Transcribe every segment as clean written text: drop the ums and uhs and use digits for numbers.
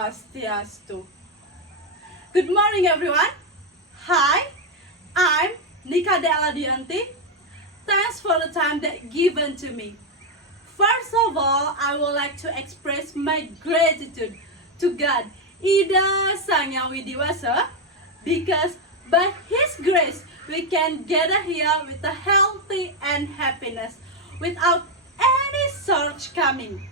Swastiastu. Good morning, everyone. Hi, I'm Kadek. Thanks for the time that given to me. First of all, I would like to express my gratitude to God, Ida Sang Yang Widiwasa, because by His grace we can gather here with a healthy and happiness without any shortcoming.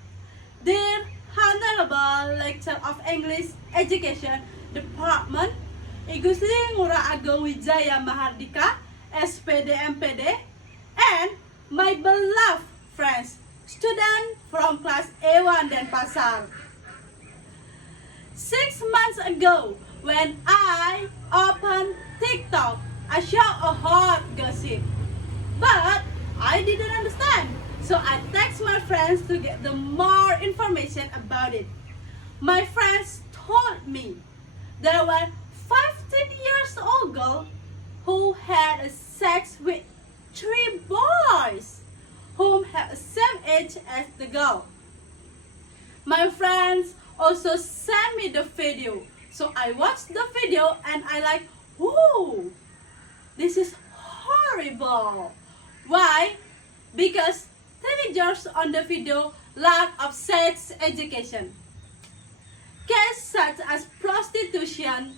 Dear Honorable Lecturer of English Education Department, Ibu Sri Ngurah Ageng Wijaya Mahardika, SPD MPD, and my beloved friends, students from class A1 Denpsara. 6 months ago, when I opened TikTok, I saw a hot gossip, but I didn't understand. So I text my friends to get the more information about it. My friends told me there were 15 years old girl who had sex with 3 boys whom had the same age as the girl. My friends also sent me the video. So I watched the video and I like, whoa, this is horrible. Why? Because teenagers on the video lack of sex education. Cases such as prostitution,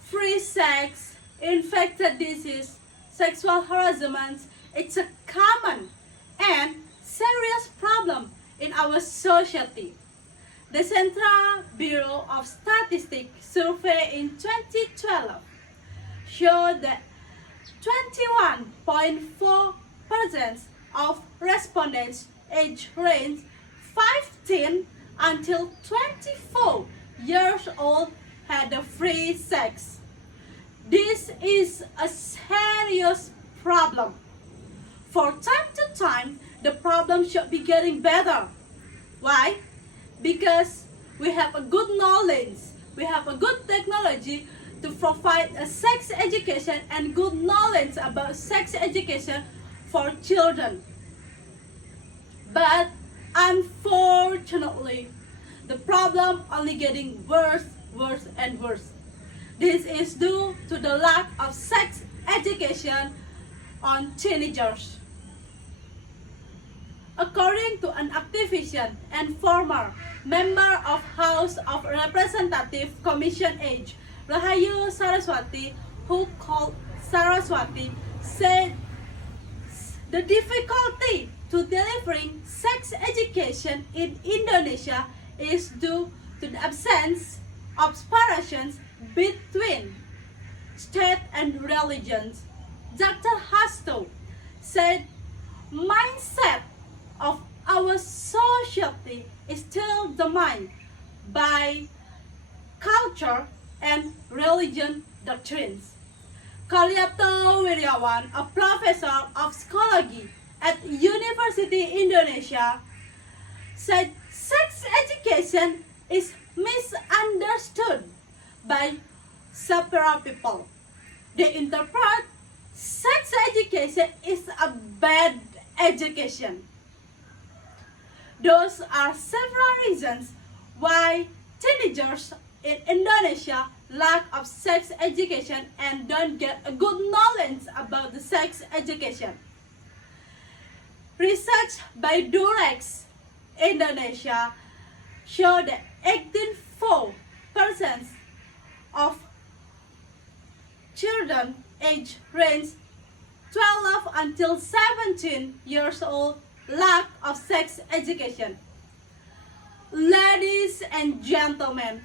free sex, infected disease, sexual harassment, it's a common and serious problem in our society. The Central Bureau of Statistics survey in 2012 showed that 21.4% of respondents age range 15 until 24 years old had a free sex. This is a serious problem. For time to time, the problem should be getting better. Why? Because we have a good knowledge, we have a good technology to provide a sex education and good knowledge about sex education for children. But unfortunately, the problem only getting worse and worse. This is due to the lack of sex education on teenagers. According to an activist and former member of House of Representatives Commission Age, Rahayu Saraswati, who called Saraswati, said the difficulty to delivering sex education in Indonesia is due to the absence of separations between state and religions. Dr. Hasto said, mindset of our society is still dominated by culture and religion doctrines. Kalyato Wiryawan, a professor of psychology at University Indonesia, said sex education is misunderstood by several people. They interpret sex education is a bad education. Those are several reasons why teenagers in Indonesia lack of sex education and don't get a good knowledge about the sex education. Research by Durex Indonesia showed that 18.4% of children age range 12 until 17 years old lack of sex education. Ladies and gentlemen,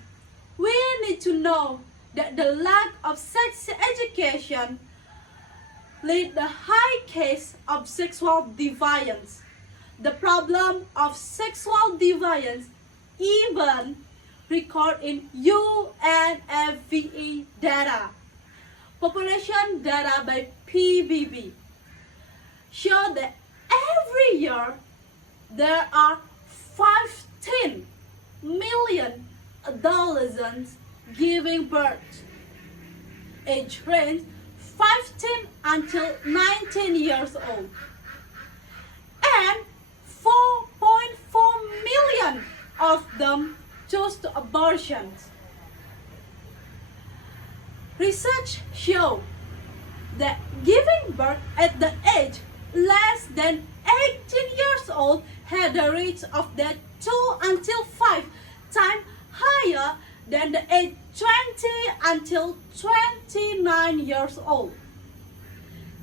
we need to know that the lack of sex education lead to high case of sexual deviance. The problem of sexual deviance even record in UNFVE data. Population data by PBB show that every year there are 15 million adolescents giving birth, age range 15 until 19 years old, and 4.4 million of them chose to abortions. Research shows that giving birth at the age less than 18 years old had a rate of death 2 until 5 times higher than the age 20 until 29 years old.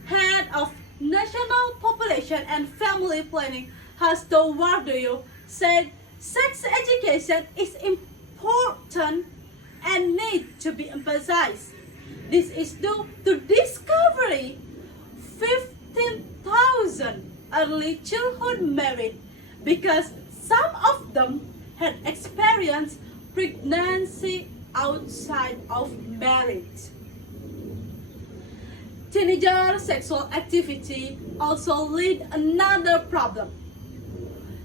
Head of National Population and Family Planning, Hasto Wardoyo, said sex education is important and need to be emphasized. This is due to discovery 15,000 early childhood married because some of them had experienced pregnancy outside of marriage. Teenager sexual activity also lead another problem,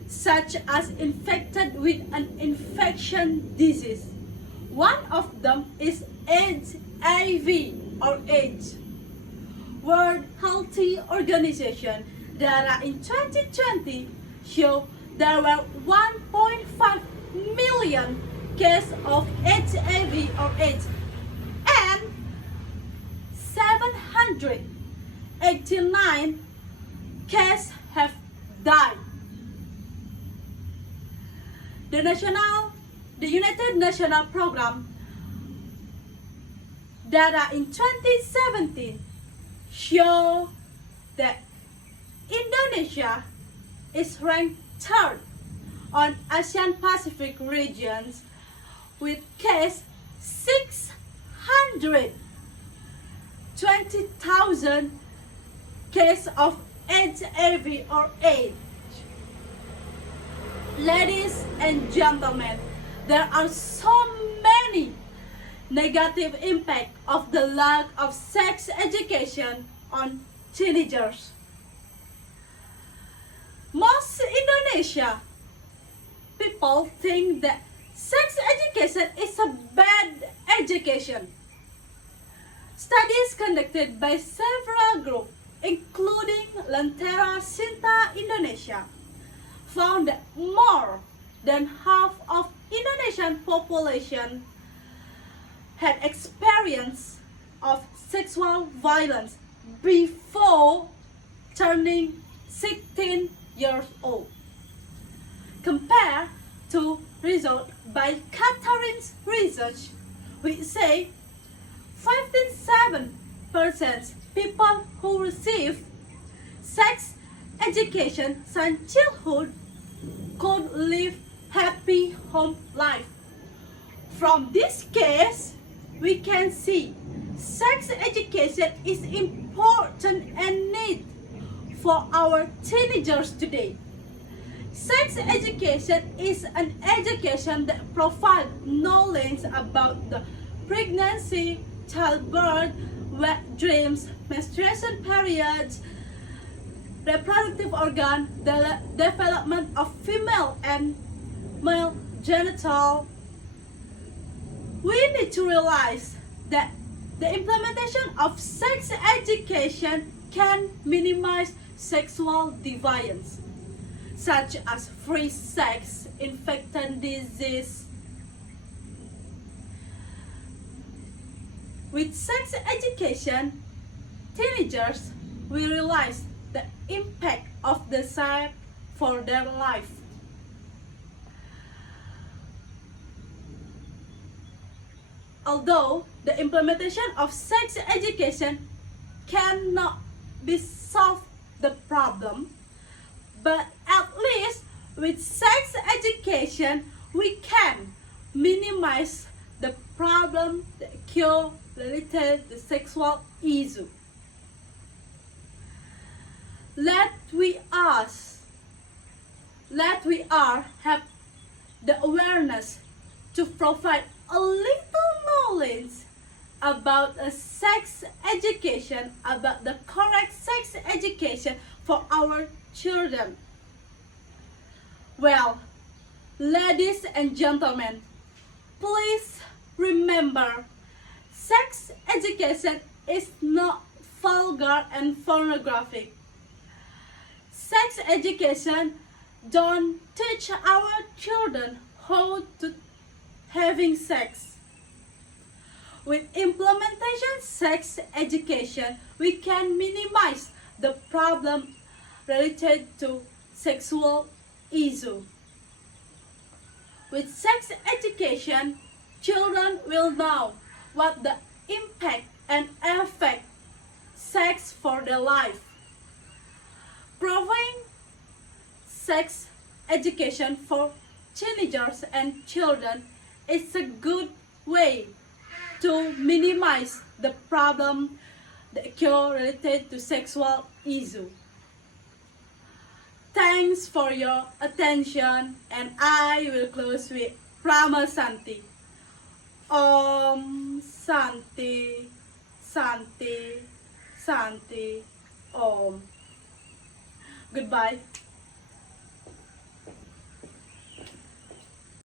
such as infected with an infection disease. One of them is HIV or AIDS. World Health Organization data in 2020 show there were 1.5 million cases of HIV or AIDS and 789 cases have died. The United Nations Program data in 2017 show that Indonesia is ranked third on Asian Pacific regions with case 620,000 cases of HIV or AIDS. Ladies and gentlemen, there are so many negative impact of the lack of sex education on teenagers. Most Indonesia people think that sex education is a bad education. Studies conducted by several groups, including Lentera Sinta Indonesia, found that more than half of Indonesian population had experience of sexual violence before turning 16 years old. Compared to results by Catherine's research, which say 57% people who receive sex education since childhood could live happy home life. From this case, we can see sex education is important and need for our teenagers today. Sex education is an education that provides knowledge about the pregnancy, childbirth, wet dreams, menstruation periods, reproductive organ, the development of female and male genital. We need to realize that the implementation of sex education can minimize sexual deviance, such as free sex, infectious disease. With sex education, teenagers will realize the impact of the sex for their life. Although the implementation of sex education cannot be solve the problem, but at least with sex education we can minimize the problem that occur related to sexual issue. Let we all have the awareness to provide a little knowledge about a sex education, about the correct sex education for our children. Well, ladies and gentlemen, please remember, sex education is not vulgar and pornographic. Sex education don't teach our children how to having sex. With implementation sex education, we can minimize the problem related to sexual issue. With sex education, children will know what the impact and effect sex for their life. Providing sex education for teenagers and children is a good way to minimize the problem that occur related to sexual issue. Thanks for your attention, and I will close with Prama Santi. Om Santi, Santi, Santi, Om. Goodbye.